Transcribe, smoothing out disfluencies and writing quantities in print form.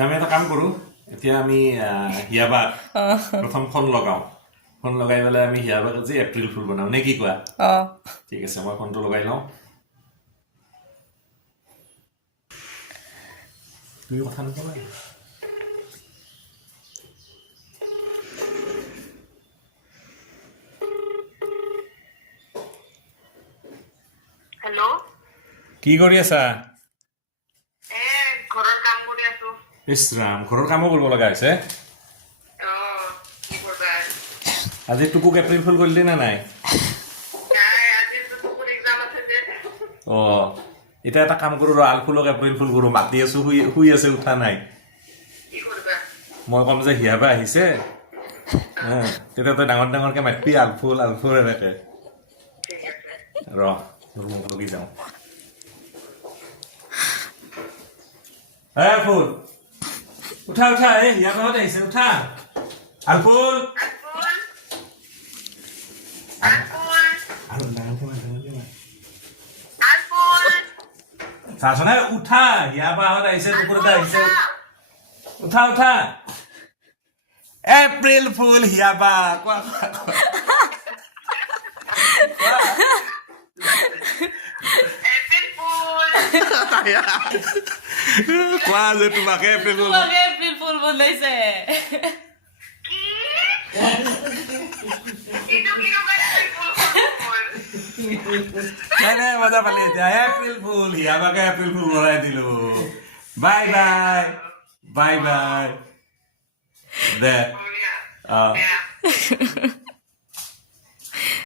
আমি এটা কাম কৰোঁ এতিয়া আমি হিয়াবাক প্ৰথম ফোন লগাওঁ ফোন লগাই পেলাই আমি হিয়াবাক আজি এপ্ৰিল ফুল বনাওঁ নে কি কোৱা ঠিক আছে মই ফোনটো লগাই লওঁ তুমি কথা নকবা হেল্ল' কি কৰি আছা ঘৰৰ কাম কৰি আছো ইছ ৰাম ঘৰৰ কামো কৰিব লগা হৈছে কি কৰবা আজি টুকুক এপ্ৰিল ফুল কৰিলি নে নাই আজি তোৰ এক্সাম আছে যে এতিয়া এটা কাম কৰোঁ আলফুলক এপ্ৰিল ফুল কৰোঁ মাতি আছো শুই আছে উঠা নাই কি কৰবা মই ক'ম যে হিয়াবা আহিছে তেতিয়া তই ডাঙৰ ডাঙৰকে মাতিবি আলফুল আলফুল এনেকে ঠিক আছে ৰ মোক লগি যাওঁ ফুল উঠা উঠা এই হিয়াবাহঁত আহিছে উঠা আলফুল চাচোন উঠা হিয়াবাহঁত আহিছে টুকুৰতে আহিছে উঠা উঠা এপ্ৰিল ফুল হিয়াবা কোৱা কোৱা যে তোমাকে এপ্ৰিল ফুল বনাইছে নাই মজা পালি এতিয়া এপ্ৰিল ফুল হিয়াবাকে এপ্ৰিল ফুল বনাই দিলো বাই বাই বাই বাই দে